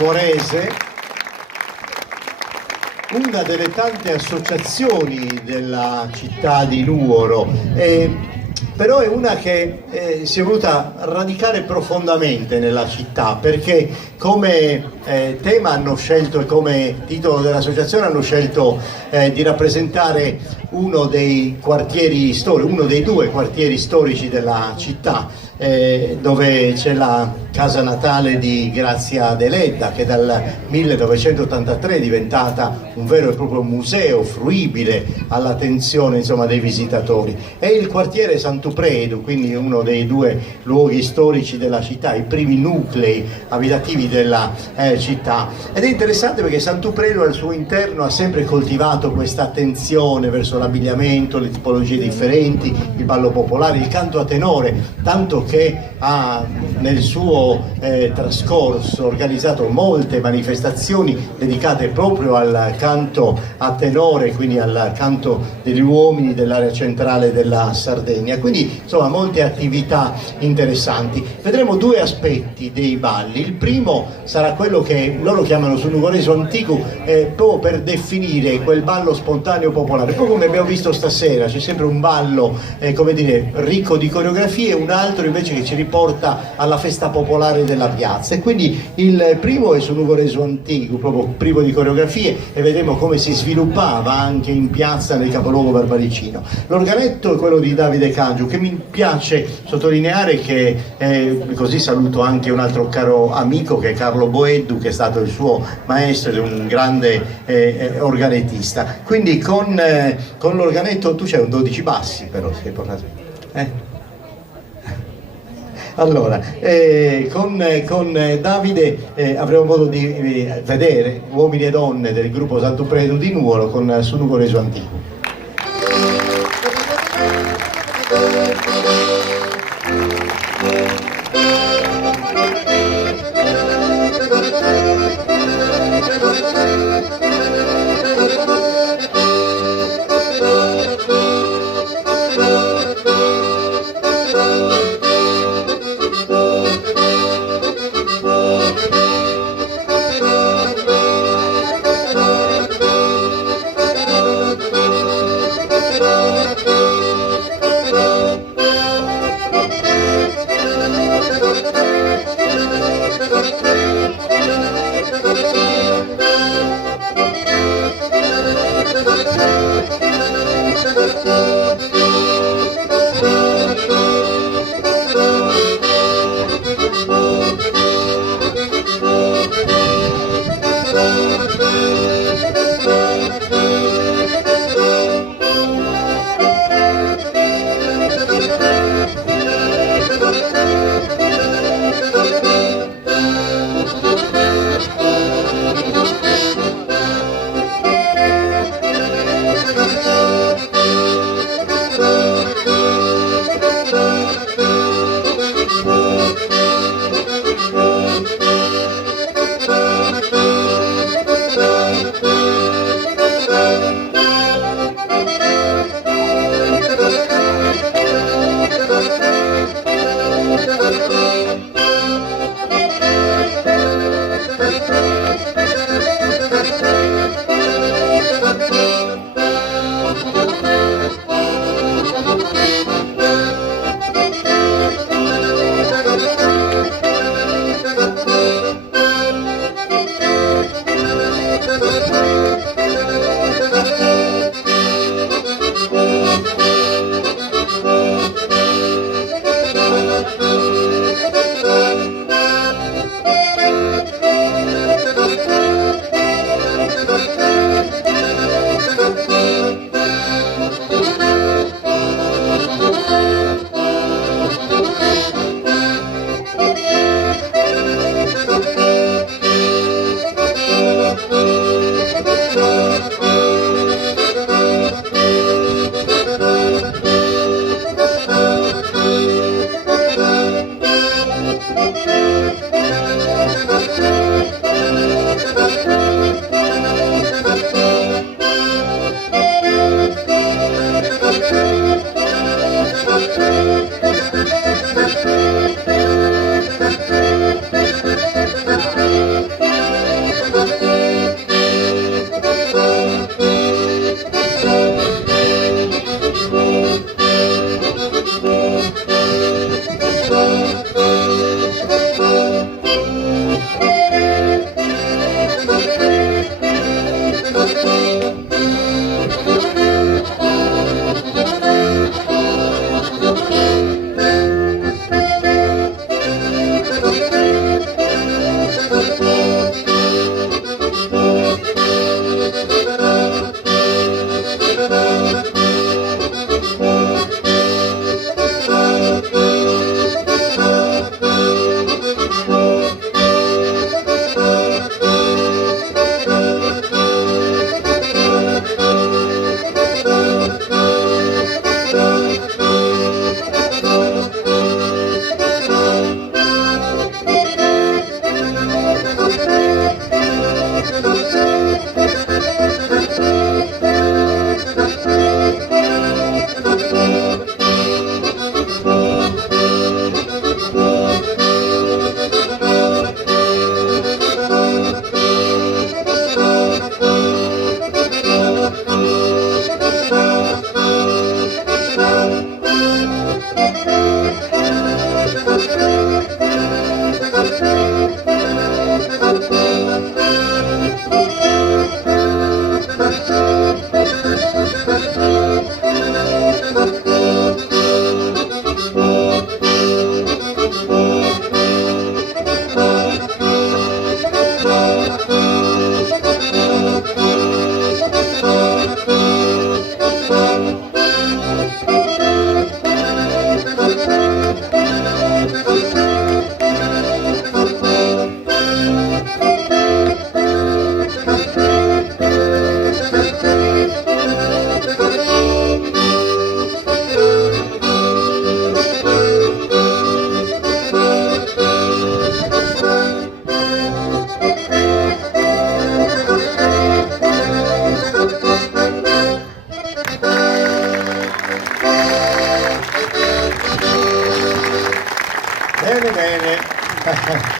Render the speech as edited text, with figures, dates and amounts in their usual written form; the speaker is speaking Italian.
nuorese, una delle tante associazioni della città di Nuoro, però è una che si è voluta radicare profondamente nella città, perché come tema hanno scelto e come titolo dell'associazione hanno scelto di rappresentare uno dei quartieri storici, uno dei due quartieri storici della città, dove c'è la casa natale di Grazia Deledda, che dal 1983 è diventata un vero e proprio museo fruibile all'attenzione, insomma, dei visitatori. È il quartiere Santupredu, quindi uno dei due luoghi storici della città, i primi nuclei abitativi della città. Ed è interessante perché Santupredu al suo interno ha sempre coltivato questa attenzione verso l'abbigliamento, le tipologie differenti, il ballo popolare, il canto a tenore, tanto che ha nel suo trascorso organizzato molte manifestazioni dedicate proprio al canto a tenore, quindi al canto degli uomini dell'area centrale della Sardegna, quindi insomma molte attività interessanti. Vedremo due aspetti dei balli. Il primo sarà quello che loro chiamano sul nuvoreso antico, proprio per definire quel ballo spontaneo popolare, proprio come abbiamo visto stasera. C'è sempre un ballo come dire ricco di coreografie, un altro invece che ci riporta alla festa popolare della piazza, e quindi il primo è sul nuvoreso antico, proprio privo di coreografie, e vedremo come si sviluppava anche in piazza nel capoluogo barbaricino. L'organetto è quello di Davide Cangiu, che mi piace sottolineare che così saluto anche un altro caro amico che è Carlo Boeddu, che è stato il suo maestro ed è un grande organettista. Quindi con l'organetto tu c'hai un 12 bassi, però sei portato. Allora, con Davide avremo modo di vedere uomini e donne del gruppo Santupredu di Nuoro con Sul Nuvoreso Antico. Bene, bene.